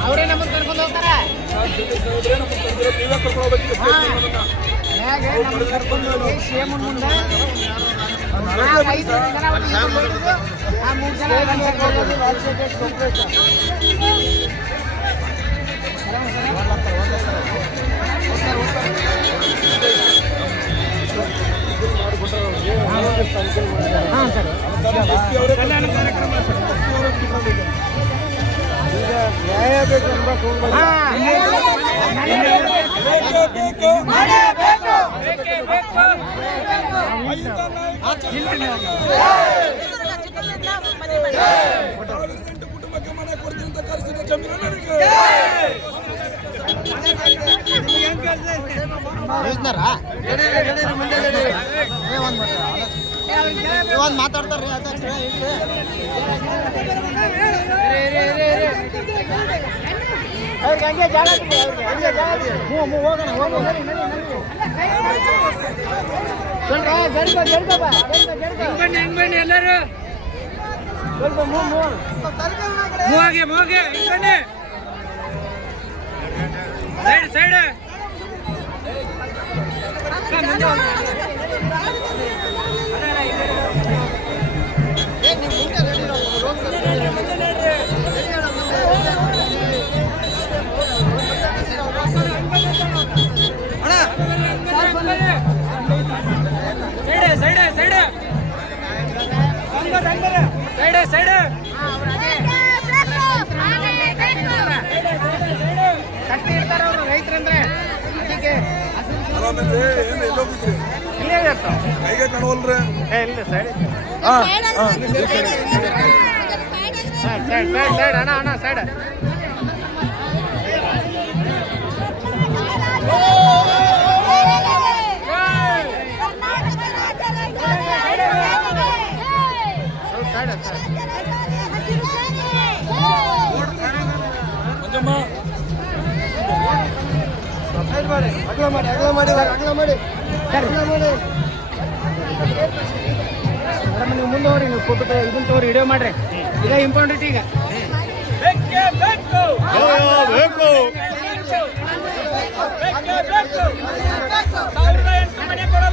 ಅವರೇ ನಮ್ಮನ್ನ ಕರ್ಕೊಂಡು ಹೋಗ್ತಾರ ನಮ್ಮನ್ನ ಕರ್ಕೊಂಡು ಹೋಗಿ ಮುಂದೆ ನಾಲ್ಕು ಐದು ಜನ ಒಟ್ಟಿಗೆ ಕರ್ಕೊಂಡು ಹೋಗಿದ್ದು, ಆ ಮೂರು ಜನ ಗಂಡ ಕರ್ಕೊಂಡು ಹೋಗಿ ಸರ್ ಕುಟುಂಬಕ್ಕೆ ಮನೆ ಕೊಡ್ತೀನಿ ಅಂತ ಒಂದು ಅಧ್ಯಕ್ಷರೇ ಅವ್ರಿಗೆ ಹಂಗೆ ಜಾಗ ಕೊಡಿ, ಅವ್ರಿಗೆ ಹಂಗೆ ಜಾಗ ಕೊಡಿ. ಹ್ಞೂ, ಹ್ಞೂ, ಹೋಗೋಣ, ಹೋಗೋಣ. ಜರ್ಕೊ, ಜರ್ಕೊ, ಜರ್ಕೊ ಬಾ, ಜರ್ಕೊ, ಜರ್ಕೊ. ಜರ್ಕೊ, ಹ್ಞೂ, ಹ್ಞೂ. ಕಟ್ಟಿ ಇರ್ತಾರ ಅವ್ರು ರೈತರಂದ್ರೆ ಅದಕ್ಕೆ ಆರಾಮಿದ್ರಿ ಏನು ಎಲ್ಲೋಗಿದ್ರಿ ಕೈಗೆ ಕಾಣವಲ್ರಿ ಹಾ ಹಾ ಸೈಡ್ ಸೈಡ್ ಸೈಡ್ ಸೈಡ್ ಅಣ್ಣ ಅಣ್ಣ ಸೈಡ್ ಮೇಡಮ್ ನೀವು ಮುಂದೆ ನೀವು ಫೋಟೋ ಇದನ್ನ ತಗೋರಿ ವಿಡಿಯೋ ಮಾಡ್ರಿ ಈಗ ಇಂಪಾರ್ಟೆಂಟ್ ಈಗ ಸಾವಿರದ ಎಂಟು ಮನೆ ಕೊಡಲು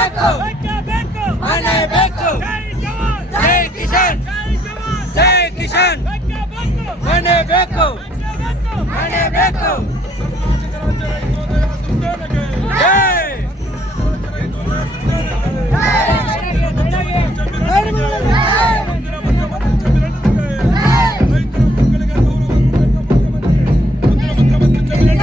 ಬೇಕು ಮನೆ ಬೇಕು ಜೈ ಕಿಶನ್ ಜೈ ಕಿಶನ್ ಮನೆ ಬೇಕು ಮನೆ ಬೇಕು